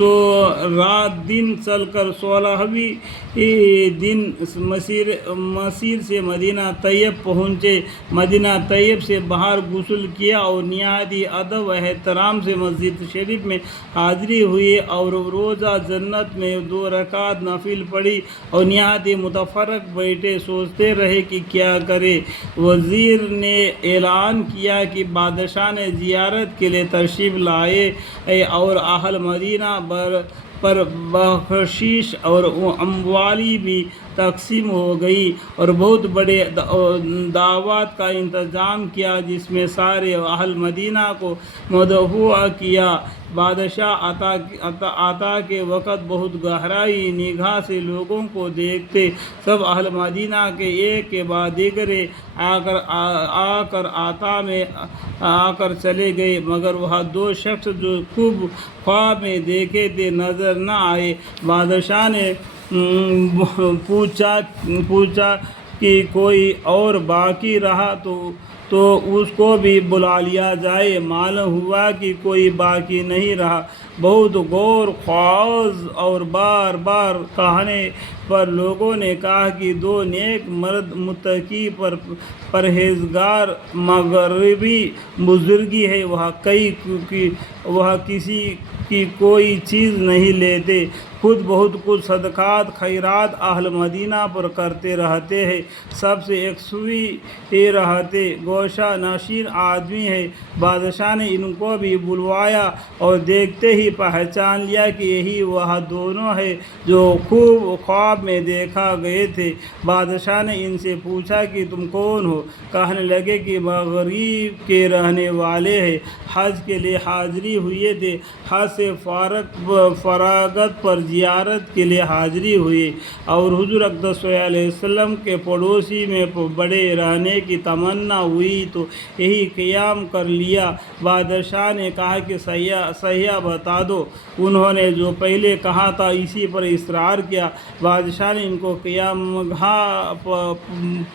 رات دن چل کر 16ویں دن مسیر سے مدینہ طیب پہنچے۔ مدینہ طیب سے باہر غسل کیا اور نہایت ادب و احترام سے مسجد شریف میں حاضری ہوئی اور روزہ جنت میں 2 رکعت نفل پڑھی اور نہایت متفرق بیٹھے سوچتے رہے کہ کیا کرے۔ وزیر نے اعلان کیا کہ بادشاہ نے زیارت کے لیے تشریف لائے اور اہل مدینہ پر بخشش اور اموالی بھی تقسیم ہو گئی اور بہت بڑے دعوت کا انتظام کیا جس میں سارے اہل مدینہ کو مدعو کیا۔ بادشاہ عطا کے وقت بہت گہرائی نگاہ سے لوگوں کو دیکھتے، سب اہل مدینہ کے ایک کے بعد دیگرے آ کر عطا میں آ کر چلے گئے، مگر وہ 2 شخص جو خوب خواب میں دیکھے تھے نظر نہ آئے۔ بادشاہ نے پوچھا کہ کوئی اور باقی رہا تو اس کو بھی بلا لیا جائے۔ معلوم ہوا کہ کوئی باقی نہیں رہا۔ بہت غور خوض اور بار بار کہنے پر لوگوں نے کہا کہ 2 نیک مرد متقی پرہیزگار مغربی بزرگی ہے، وہ کسی کی کوئی چیز نہیں لیتے، خود بہت کچھ صدقات خیرات اہل مدینہ پر کرتے رہتے ہیں، سب سے یکسوئی رہتے، گوشہ نشین آدمی ہے۔ بادشاہ نے ان کو بھی بلوایا اور دیکھتے ہی پہچان لیا کہ یہی وہ دونوں ہیں جو خواب میں دیکھا گئے تھے۔ بادشاہ نے ان سے پوچھا کہ تم کون ہو؟ کہنے لگے کہ مغرب کے رہنے والے ہیں، حج کے لیے حاضری ہوئے تھے، حج سے فراغت پر زیارت کے لیے حاضری ہوئی اور حضور اقدس صلی اللہ علیہ وسلم کے پڑوسی میں بڑے رہنے کی تمنا ہوئی تو یہی قیام کر لیا۔ بادشاہ نے کہا کہ صحیح بتا دو۔ انہوں نے جو پہلے کہا تھا اسی پر اصرار کیا۔ بادشاہ نے ان کو قیام گاہ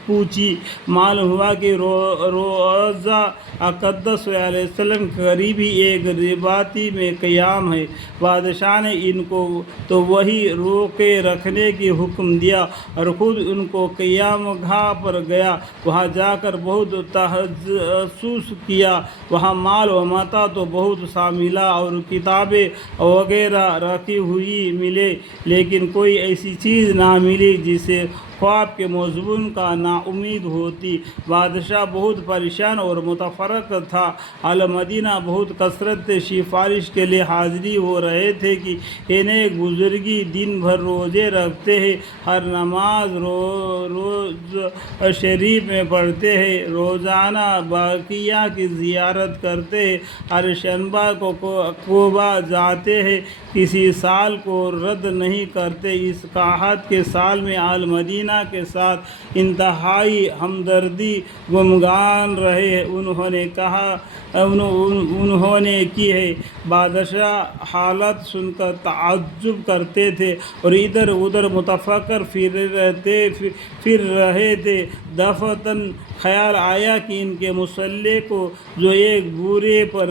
پوچھی۔ معلوم ہوا کہ روضہ اقدس صلی اللہ علیہ وسلم کے قریب ہی ایک رباطی میں قیام ہے۔ بادشاہ نے ان کو تو وہی روکے رکھنے کی حکم دیا اور خود ان کو قیام گاہ پر گیا۔ وہاں جا کر بہت تحسس کیا۔ وہاں مال و متاع تو بہت سا ملا اور کتابیں وغیرہ رکھی ہوئی ملے، لیکن کوئی ایسی چیز نہ ملی جس سے خواب کے مضمون کا نا امید ہوتی۔ بادشاہ بہت پریشان اور متفرق تھا۔ اہل مدینہ بہت کثرت سے سفارش کے لیے حاضری ہو رہے تھے کہ یہ نیک بزرگی دن بھر روزے رکھتے ہیں، ہر نماز روز شریف میں پڑھتے ہیں، روزانہ باقیہ کی زیارت کرتے ہیں، ہر شنبہ کو کوبہ جاتے ہیں، کسی سال کو رد نہیں کرتے۔ اس قحط کے سال میں اہل مدینہ کے ساتھ انتہائی ہمدردی گمگان رہے۔ انہوں نے کی ہے۔ بادشاہ حالت سن کر تعجب کرتے تھے اور ادھر ادھر متفکر پھر رہے تھے۔ دفعتاً خیال آیا کہ ان کے مسلح کو جو ایک بورے پر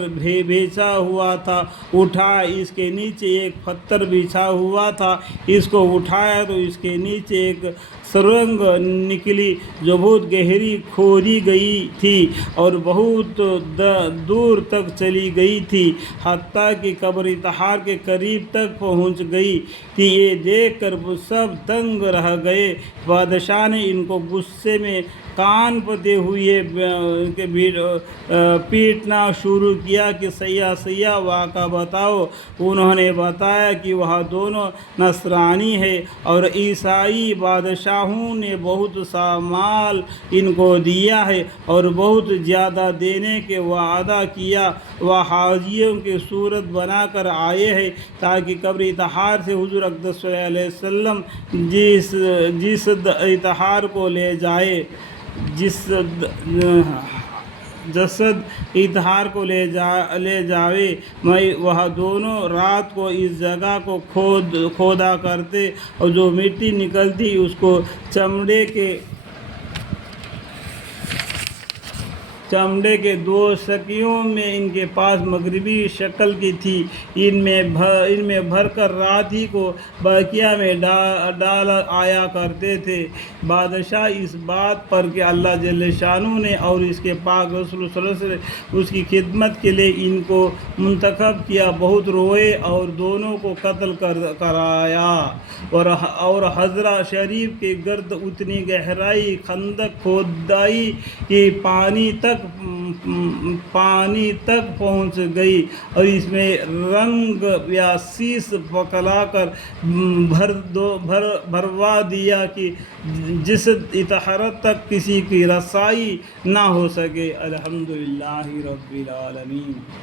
بچھا ہوا تھا اٹھایا، اس کے نیچے ایک پتھر بچھا ہوا تھا، اس کو اٹھایا تو اس کے نیچے ایک سرنگ نکلی جو بہت گہری کھودی گئی تھی اور بہت دور تک چلی گئی تھی، حتیٰ کہ قبر طاہر کے قریب تک پہنچ گئی تھی۔ یہ دیکھ کر سب دنگ رہ گئے۔ بادشاہ نے ان کو غصے میں کان پتے ہوئے پیٹنا شروع کیا کہ سیاح واقعہ بتاؤ۔ انہوں نے بتایا کہ وہ دونوں نصرانی ہیں اور عیسائی بادشاہوں نے بہت سا مال ان کو دیا ہے اور بہت زیادہ دینے کے وعدہ کیا۔ وہ حاجیوں کی صورت بنا کر آئے ہیں تاکہ قبر طاہر سے حضور اقدس صلی اللہ علیہ وسلم جسد طاہر کو لے جائے میں وہ دونوں رات کو اس جگہ کو کھودا کرتے اور جو مٹی نکلتی اس کو چمڑے کے چمڑے کے 2 سکیوں میں ان کے پاس مغربی شکل کی تھی، ان میں بھر کر رات ہی کو بقیہ میں ڈال آیا کرتے تھے۔ بادشاہ اس بات پر کہ اللہ جل شانہ نے اور اس کے پاک رسول صلی اللہ علیہ وسلم اس کی خدمت کے لیے ان کو منتخب کیا، بہت روئے اور دونوں کو قتل کرایا، اور حضرہ شریف کے گرد اتنی گہرائی خندق کھودائی کہ پانی تک پہنچ گئی، اور اس میں رنگ یا سیس پکلا کر بھروا دیا کہ جس اطہارت تک کسی کی رسائی نہ ہو سکے۔ الحمدللہ رب العالمین۔